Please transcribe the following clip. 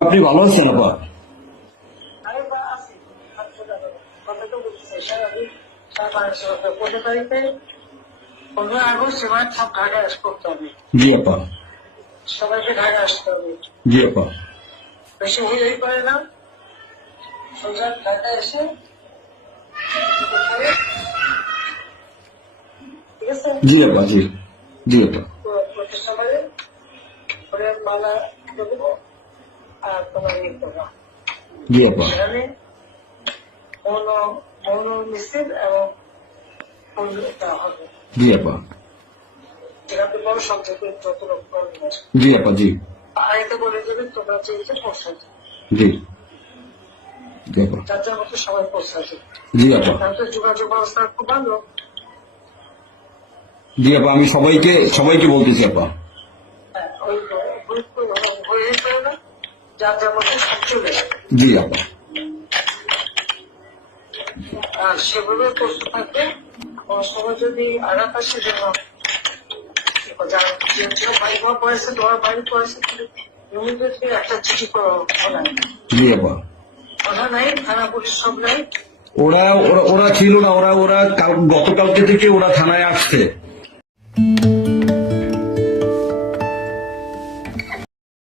আপনি ভালো আছেন আপা? আমি আছি। কথা তো বলতেছি স্যার, আমি 15 তারিখে 15 আগস্ট এবার সব ঢাকায় আসতে করতে হবে। জি আপা। সবাইকে ঢাকা আসতে হবে। জি আপা। বেশি হইলেই পারে না, সোজা ঢাকায় এসে ঠিক আছে জি আপা। জি জি আপা। প্রতিষ্ঠানে মালা দেবো আর তোমার ইয়ে করবো। জি আপা। সেখানে মৌন মৌন মিছিল এবং ফুল দেওয়া হবে। জি আপা। যেখানে বড় সংখ্যক যত লোক করবে। জি আপা। জি আগে বলে দেবে তোমরা চেয়েছে পৌঁছাতে, জি জি আপা। যার যার মতো সবাই পৌঁছাতে। জি আপা। তাহলে যোগাযোগ ব্যবস্থা খুব ভালো। জি আপা, আমি সবাইকে বলতেছি আপা। হ্যাঁ, ওই হয়ে যাবে না, যার যার মতো সব চলে যাবে। জি আপা। আর সেভাবে প্রস্তুত থাকবে। কোনো সময় যদি আঘাত আসে জন্য বাড়ি ঘর পড়েছে, তোমার বাড়ি পড়েছে, ইমিডিয়েটলি একটা চিঠি করা নাই। জি আপা। কথা নাই, থানা পুলিশ সব নাই। ওরা ওরা ওরা ছিল না, ওরা ওরা গতকালকে থেকে ওরা থানায় আসছে।